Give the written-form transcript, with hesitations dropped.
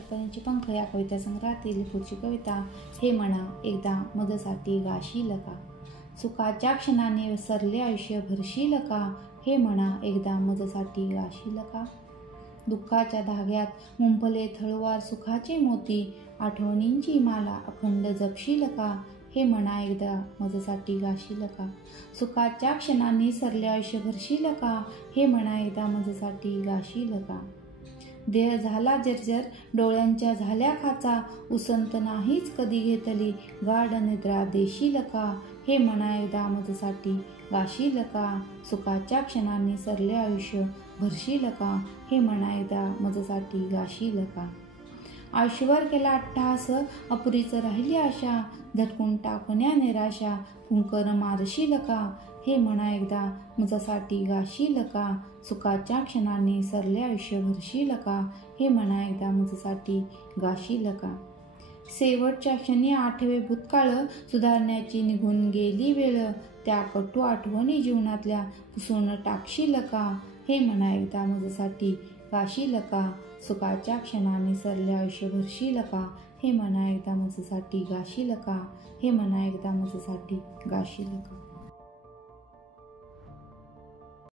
कल्पनेचे पंख या कविता संग्रहातील पुढची कविता. हे म्हणा एकदा मजसाठी गाशील का, सुखाच्या क्षणाने सरले आयुष्य भरशील का. हे म्हणा एकदा मजसाठी गाशील का, दुःखाच्या धाग्यात गुंफले थळवार सुखाचे मोती, आठवणींची माला अखंड जपशील का. हे म्हणा एकदा मजसाठी गाशील का, सुखाच्या क्षणांनी सरले आयुष्य भरशील का. हे म्हणा एकदा मजसाठी गाशील का, देह झाला जर्जर डोळ्यांच्या झाल्या खाचा, उसंत नाहीच कधी घेतली गाढ निद्रा देशील का. हे म्हणा एकदा मजसाठी गाशील का, सुखाच्या क्षणांनी सरले आयुष्य भरशील का. हे म्हणा एकदा मजसाठी गाशील का, आयुष्यभर केला अट्टहास अपुरीच राहिली आशा, झटकून टाकण्या निराशा फुंकर मारशील का. हे म्हणा एकदा मजसाठी गाशील का, सुखाच्या क्षणांनी सरले आयुष्य भरशील का. हे म्हणा एकदा मजसाठी गाशील का, शेवटच्या क्षणी आठवे भूतकाळ सुधारण्याची निघून गेली वेळ, त्या कटू आठवणी जीवनातल्या पुसून टाकशील का. हे म्हणा एकदा मजसाठी गाशील का, सुखाच्या क्षणांनी सरले आयुष्य भरशील का. हे म्हणा एकदा मजसाठी गाशील का. हे म्हणा एकदा मजसाठी गाशील का.